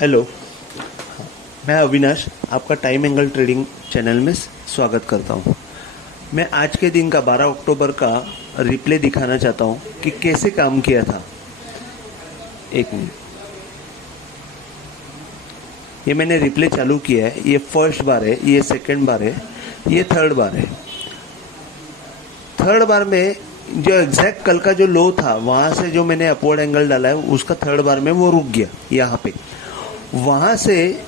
Hello, मैं अविनाश आपका time angle trading channel में स्वागत करता हूं। मैं आज के दिन का 12 अक्टूबर का रिप्ले दिखाना चाहता हूं कि कैसे काम किया था। एक मिनट, ये मैंने रिप्ले चालू किया है। ये फर्स्ट बार है, ये सेकंड बार है, ये थर्ड बार है। थर्ड बार में जो एग्जैक्ट कल का जो लो था वहां से जो मैंने अपवर्ड एंगल डाला है उसका थर्ड बार में वो रुक गया यहाँ पे। वहां से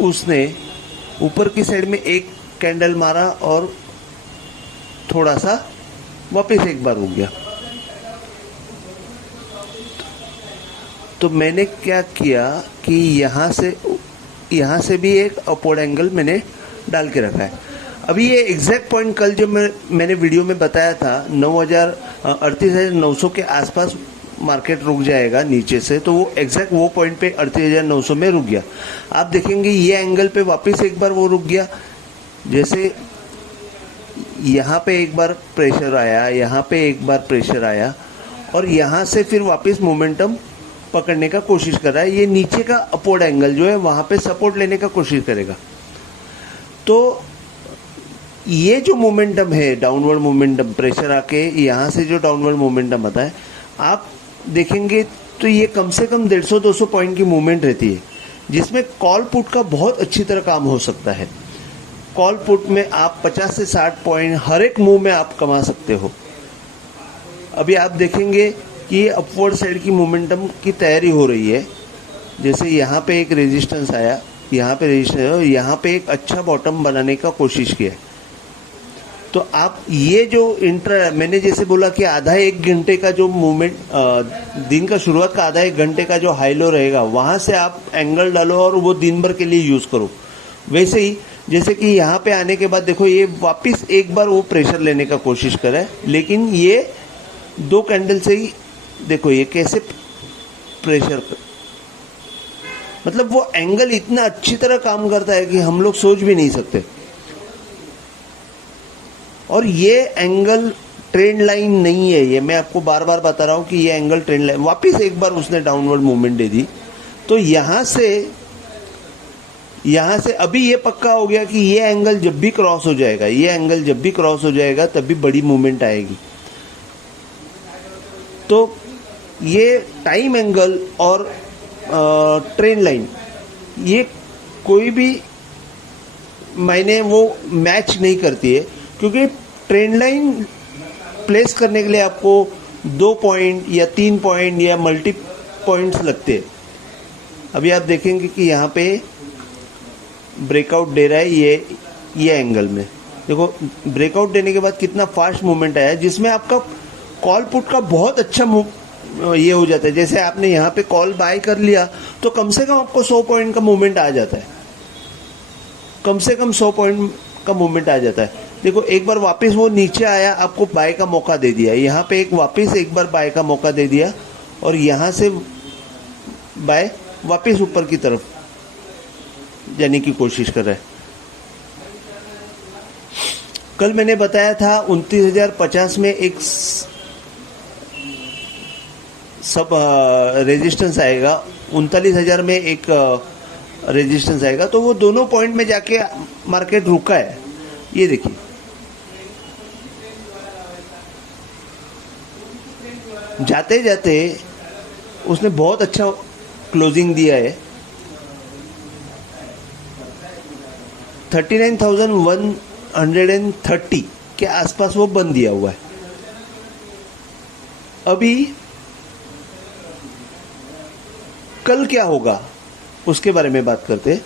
उसने ऊपर की साइड में एक कैंडल मारा और थोड़ा सा वापस एक बार रुक गया। तो मैंने क्या किया कि यहाँ से भी एक अपवर्ड एंगल मैंने डाल के रखा है। अभी ये एग्जैक्ट पॉइंट कल जो मैंने वीडियो में बताया था 38,900 के आसपास मार्केट रुक जाएगा नीचे से, तो वो एग्जैक्ट वो पॉइंट पे 38,900 में रुक गया। आप देखेंगे ये एंगल पे वापस एक बार वो रुक गया। जैसे यहाँ पे एक बार प्रेशर आया, यहाँ पे एक बार प्रेशर आया और यहाँ से फिर वापस मोमेंटम पकड़ने का कोशिश कर रहा है। ये नीचे का अपवर्ड एंगल जो है वहाँ पे सपोर्ट लेने का कोशिश करेगा। तो ये जो मोमेंटम है, डाउनवर्ड मोमेंटम, प्रेशर आके यहाँ से जो डाउनवर्ड मोमेंटम आता है, आप देखेंगे तो ये कम से कम 150-200 पॉइंट की मूवमेंट रहती है, जिसमें कॉल पुट का बहुत अच्छी तरह काम हो सकता है। कॉल पुट में आप 50 से 60 पॉइंट हर एक मूव में आप कमा सकते हो। अभी आप देखेंगे कि अपवर्ड साइड की मोमेंटम की तैयारी हो रही है। जैसे यहाँ पे एक रेजिस्टेंस आया, यहाँ पे रेजिस्टेंस, यहाँ पे एक अच्छा बॉटम बनाने का कोशिश किया। तो आप ये जो मैंने जैसे बोला कि आधा एक घंटे का जो मूवमेंट, दिन का शुरुआत का आधा एक घंटे का जो हाई लो रहेगा वहां से आप एंगल डालो और वो दिन भर के लिए यूज करो। वैसे ही जैसे कि यहाँ पे आने के बाद देखो ये वापस एक बार वो प्रेशर लेने का कोशिश करे, लेकिन ये दो कैंडल से ही देखो ये कैसे प्रेशर मतलब वो एंगल इतना अच्छी तरह काम करता है कि हम लोग सोच भी नहीं सकते। और ये एंगल ट्रेंड लाइन नहीं है, ये मैं आपको बार बार बता रहा हूं कि ये एंगल ट्रेंड लाइन। वापस एक बार उसने डाउनवर्ड मूवमेंट दे दी, तो यहां से अभी ये पक्का हो गया कि ये एंगल जब भी क्रॉस हो जाएगा, ये एंगल जब भी क्रॉस हो जाएगा तभी बड़ी मूवमेंट आएगी। तो ये टाइम एंगल और ट्रेंड लाइन ये कोई भी मायने वो मैच नहीं करती है, क्योंकि ट्रेंड लाइन प्लेस करने के लिए आपको 2 पॉइंट या 3 पॉइंट या मल्टी पॉइंट्स लगते हैं। अभी आप देखेंगे कि यहाँ पे ब्रेकआउट दे रहा है ये एंगल में। देखो ब्रेकआउट देने के बाद कितना फास्ट मूवमेंट आया, जिसमें आपका कॉल पुट का बहुत अच्छा ये हो जाता है। जैसे आपने यहाँ पे कॉल बाय कर लिया तो कम से कम आपको 100 पॉइंट का मूवमेंट आ जाता है, कम से कम 100 पॉइंट का मूवमेंट आ जाता है। देखो एक बार वापस वो नीचे आया, आपको बाय का मौका दे दिया, यहाँ पे एक बार बाय का मौका दे दिया और यहाँ से बाय वापस ऊपर की तरफ जाने की कोशिश कर रहा है। कल मैंने बताया था 29,050 में एक सब रेजिस्टेंस आएगा, 39,000 में एक रेजिस्टेंस आएगा। तो वो दोनों पॉइंट में जाके मार्केट रुका है। ये देखिए जाते जाते उसने बहुत अच्छा क्लोजिंग दिया है। 39,130 के आसपास वो बंद दिया हुआ है। अभी कल क्या होगा उसके बारे में बात करते हैं।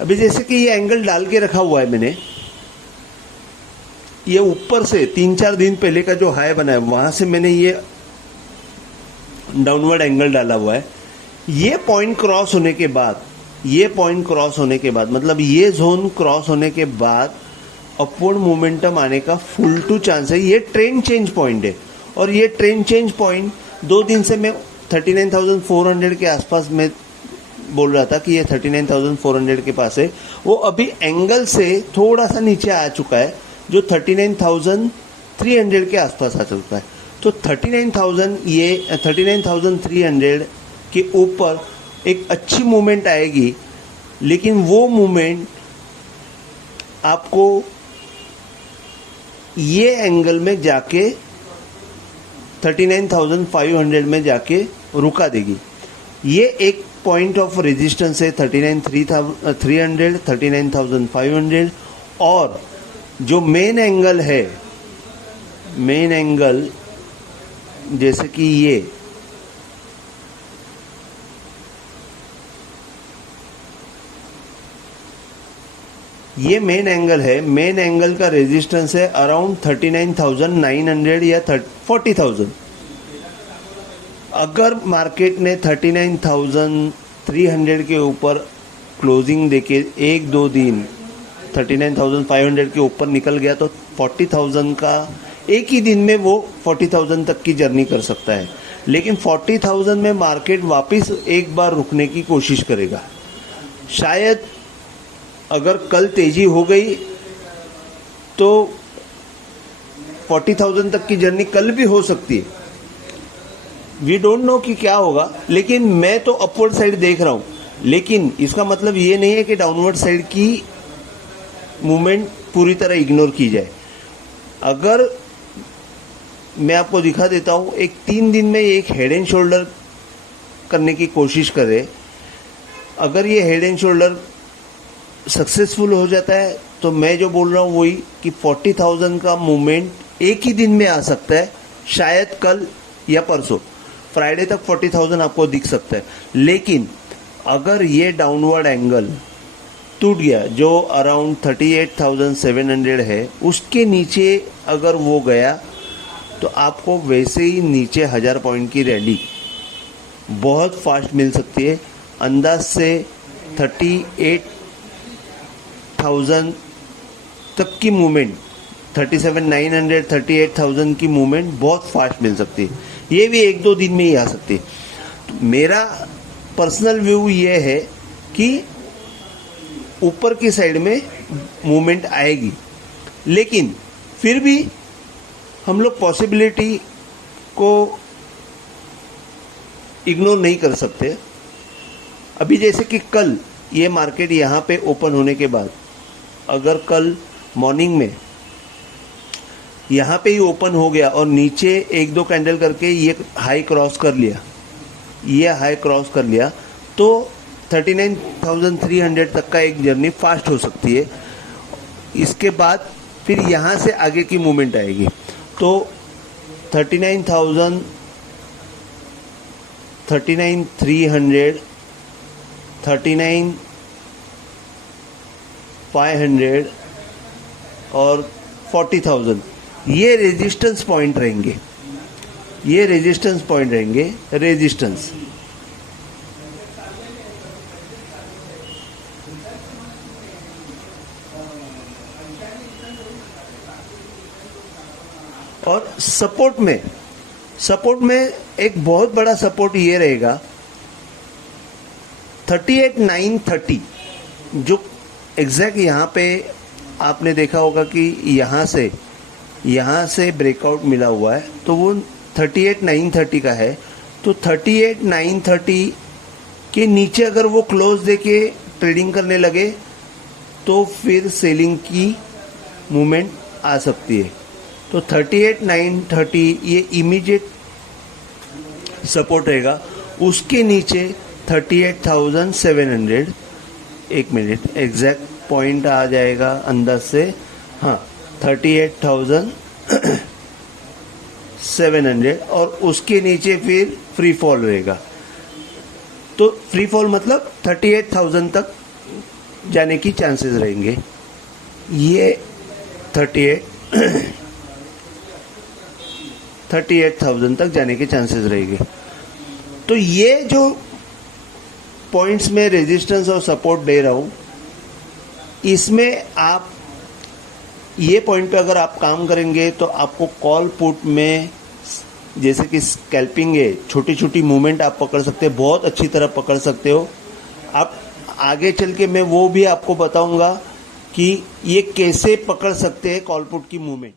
अभी जैसे कि ये एंगल डाल के रखा हुआ है मैंने, ये ऊपर से 3-4 दिन पहले का जो हाई बना है वहां से मैंने ये डाउनवर्ड एंगल डाला हुआ है। ये पॉइंट क्रॉस होने के बाद, मतलब ये जोन क्रॉस होने के बाद अपवर्ड मोमेंटम आने का फुल टू चांस है। ये ट्रेंड चेंज पॉइंट है और ये ट्रेंड चेंज पॉइंट 2 दिन से मैं 39,400 के आसपास में बोल रहा था कि ये 39,400 के पास है। वो अभी एंगल से थोड़ा सा नीचे आ चुका है, जो 39,300 के आसपास आ चुका है। तो 39,300 के ऊपर एक अच्छी मूवमेंट आएगी, लेकिन वो मूवमेंट आपको ये एंगल में जाके 39,500 में जाके रुका देगी। ये एक पॉइंट ऑफ रेजिस्टेंस है 39,300, 39,500। और जो मेन एंगल है, मेन एंगल जैसे कि ये मेन एंगल है। मेन एंगल का रेजिस्टेंस है अराउंड 39,900 या 40,000। अगर मार्केट ने 39,300 के ऊपर क्लोजिंग देके एक दो दिन 39,500 के ऊपर निकल गया तो 40,000 का एक ही दिन में वो 40,000 तक की जर्नी कर सकता है। लेकिन 40,000 में मार्केट वापस एक बार रुकने की कोशिश करेगा। शायद अगर कल तेजी हो गई तो 40,000 तक की जर्नी कल भी हो सकती है। वी डोंट नो कि क्या होगा, लेकिन मैं तो अपवर्ड साइड देख रहा हूं। लेकिन इसका मतलब ये नहीं है कि डाउनवर्ड साइड की मूवमेंट पूरी तरह इग्नोर की जाए। अगर मैं आपको दिखा देता हूं, एक 3 दिन में एक हेड एंड शोल्डर करने की कोशिश करे। अगर ये हेड एंड शोल्डर सक्सेसफुल हो जाता है तो मैं जो बोल रहा हूँ वही कि 40,000 का मूवमेंट एक ही दिन में आ सकता है, शायद कल या परसों फ्राइडे तक 40,000 आपको दिख सकता है। लेकिन अगर ये डाउनवर्ड एंगल टूट गया जो अराउंड 38,700 है, उसके नीचे अगर वो गया तो आपको वैसे ही नीचे 1000 पॉइंट की रैली बहुत फास्ट मिल सकती है। अंदाज से 38,000 तक की मूवमेंट, 37,900, 38,000 की मूवमेंट बहुत फास्ट मिल सकती है। ये भी एक दो दिन में ही आ सकती है। तो मेरा पर्सनल व्यू ये है कि ऊपर की साइड में मूवमेंट आएगी, लेकिन फिर भी हम लोग पॉसिबिलिटी को इग्नोर नहीं कर सकते। अभी जैसे कि कल ये मार्केट यहाँ पे ओपन होने के बाद अगर कल मॉर्निंग में यहाँ पे ही ओपन हो गया और नीचे एक दो कैंडल करके ये हाई क्रॉस कर लिया, ये हाई क्रॉस कर लिया तो 39,300 तक का एक जर्नी फास्ट हो सकती है। इसके बाद फिर यहाँ से आगे की मूवमेंट आएगी तो 39,300, 39,500 और 40,000 ये रेजिस्टेंस पॉइंट रहेंगे। ये रेजिस्टेंस पॉइंट रहेंगे, रेजिस्टेंस। और सपोर्ट में एक बहुत बड़ा सपोर्ट ये रहेगा 38,930, जो एग्जैक्ट यहाँ पे आपने देखा होगा कि यहाँ से ब्रेकआउट मिला हुआ है तो वो 38,930 का है। तो 38,930 के नीचे अगर वो क्लोज देके ट्रेडिंग करने लगे तो फिर सेलिंग की मूवमेंट आ सकती है। तो 38,930 ये इमीडिएट सपोर्ट रहेगा। उसके नीचे 38,700, एक मिनट एग्जैक्ट पॉइंट आ जाएगा अंदाज से, हाँ 38,700 और उसके नीचे फिर फ्री फॉल रहेगा। तो फ्री फॉल मतलब 38,000 तक जाने की चांसेस रहेंगे। ये 38,000 तक जाने के चांसेस रहेंगे। तो ये जो पॉइंट्स में रेजिस्टेंस और सपोर्ट दे रहा हूँ, इसमें आप ये पॉइंट पे अगर आप काम करेंगे तो आपको कॉल पुट में जैसे कि स्कैल्पिंग है, छोटी छोटी मूवमेंट आप पकड़ सकते हैं, बहुत अच्छी तरह पकड़ सकते हो आप। आगे चल के मैं वो भी आपको बताऊंगा कि ये कैसे पकड़ सकते हैं कॉल पुट की मूवमेंट।